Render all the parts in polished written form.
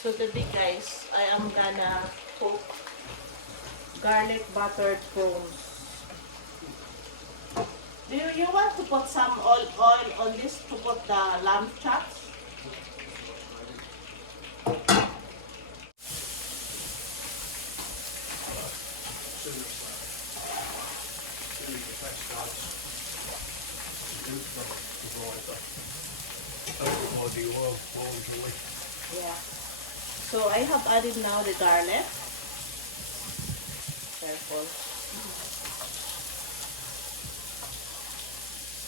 So today guys, I am gonna cook garlic buttered prawns. Do you want to put some oil on this to put the lamb chops? Yeah. So I have added now the garlic. Careful.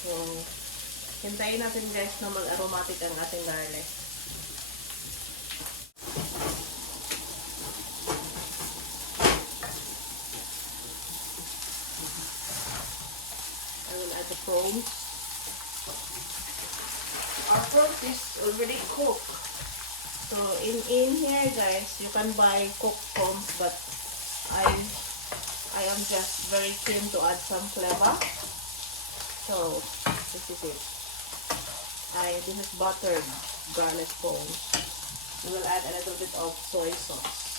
So, hintayin natin guys na mag-aromatic ang ating garlic. I will add the prawns. Our prawns is already cooked. So in here guys, you can buy cooked prawns, but I am just very keen to add some flavor. So this is it. This is buttered garlic prawns. We will add a little bit of soy sauce.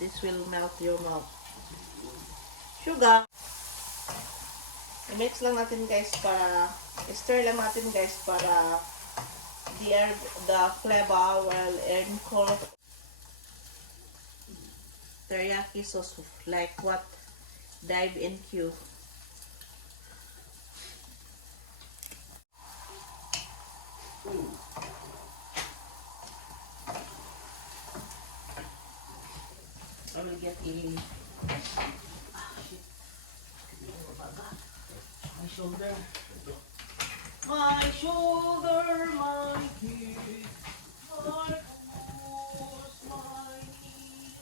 This will melt your mouth. Sugar. I-mix lang natin guys para, stir lang natin guys para the flavor will incorporate teriyaki sauce like what dive in Q. I will get a my shoulder, my kid, my toes, my knee.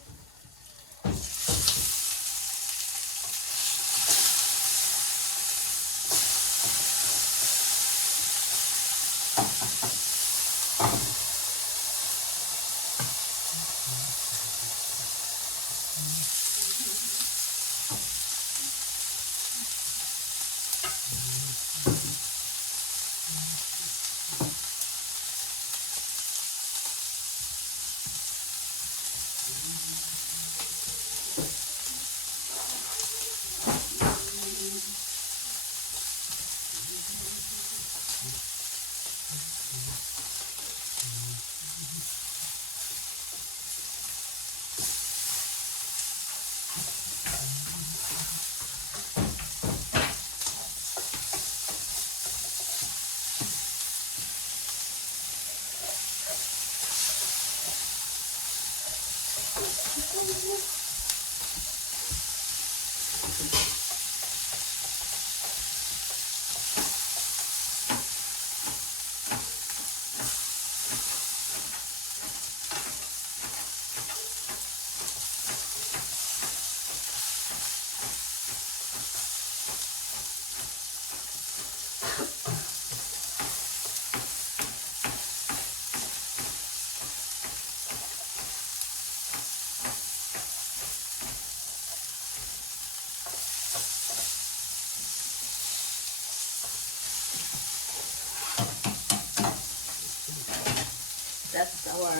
That's our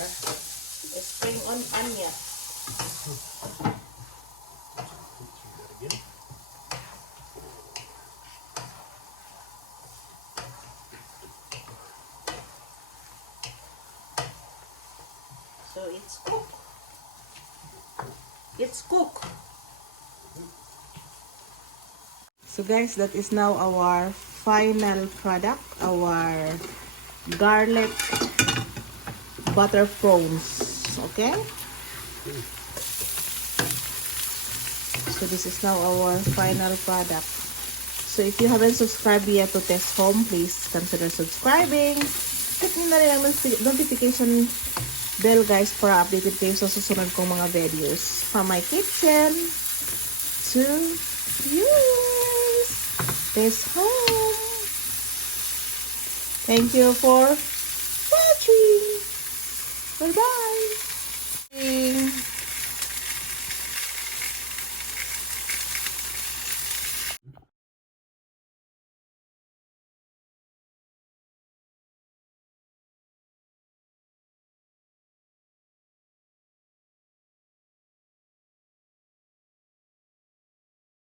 spring onion. So it's cooked. It's cooked. So guys, that is now our final product, our garlic butter prawns. Okay, so this is now our final product. So if you haven't subscribed yet to Test Home, please consider subscribing. Click nyo na rin ang notification bell guys para updated kayo sa susunod kong mga videos from my kitchen to yours. Test Home. Thank you for watching. Bye-bye.